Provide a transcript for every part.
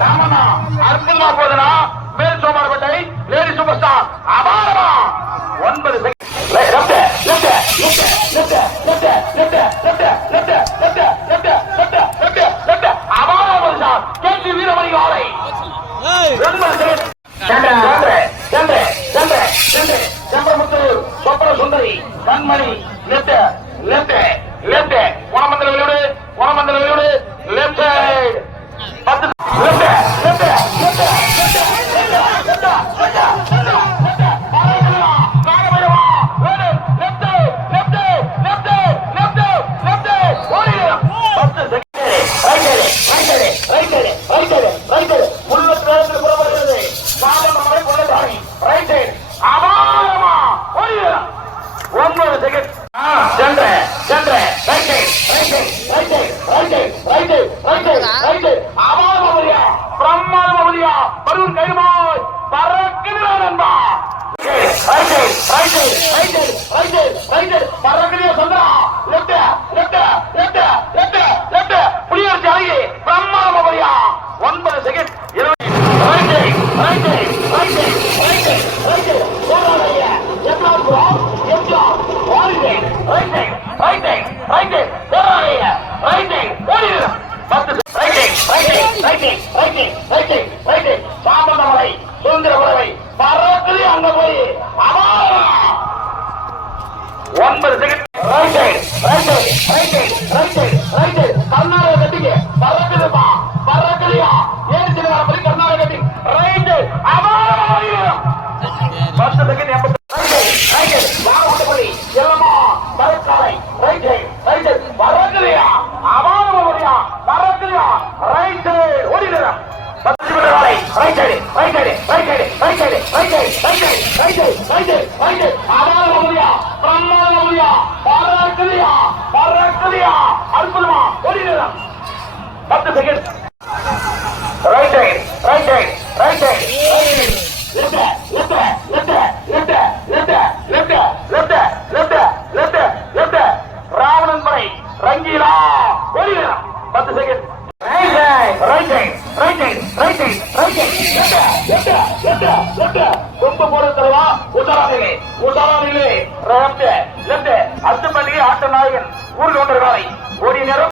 ராமண்ணா அற்புதமா போதுனா மேல் சோமாரப்பட்டை lady super star அபாரமா 9 Veeramani காலை சுந்தரி கண்மணி உணமந்தல விளையோடு லெப்ட் சைடு 10 சுதந்திர உறவை பறக்குது அங்க போய் 9 செகண்ட் கர்நாடக கட்டிங்க பறக்குதுப்பா பறக்குதியா ஏறிச்சு கர்நாடக கட்டிங் ரைட் 10 செகண்ட் எல்லாமா பறக்காலை ரைட் பறக்குதியா அபாரமா பறக்குதியா ரைட் ஓடிடுறா அற்புதமா ஓடிடுறான் 10 செகண்ட் ராவணன் படை ரங்கீலா ஓடிடுறான் 10 செகண்ட் ரொம்ப போறா உசாரானிலே அடுத்த பள்ளியை ஆட்ட நாயகன் ஊரில் கொண்டிருக்காரை ஓடிய நேரம்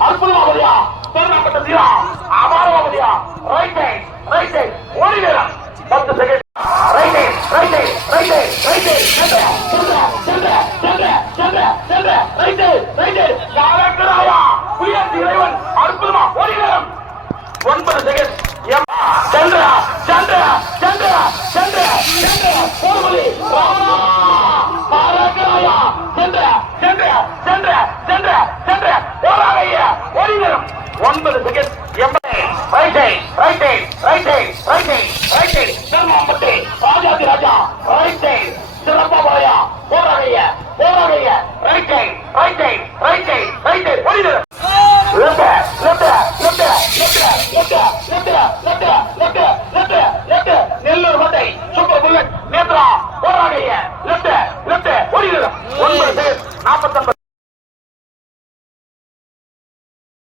அற்புதமாவதியா பெருநாப்பட்ட தீரா அபாரமாவதியா ஓடி நேரம் 10 செகண்ட் அற்புதமா ஓடி நேரம் 9 செகண்ட் சந்திரா ஓடி நேரம் 9 செகண்ட்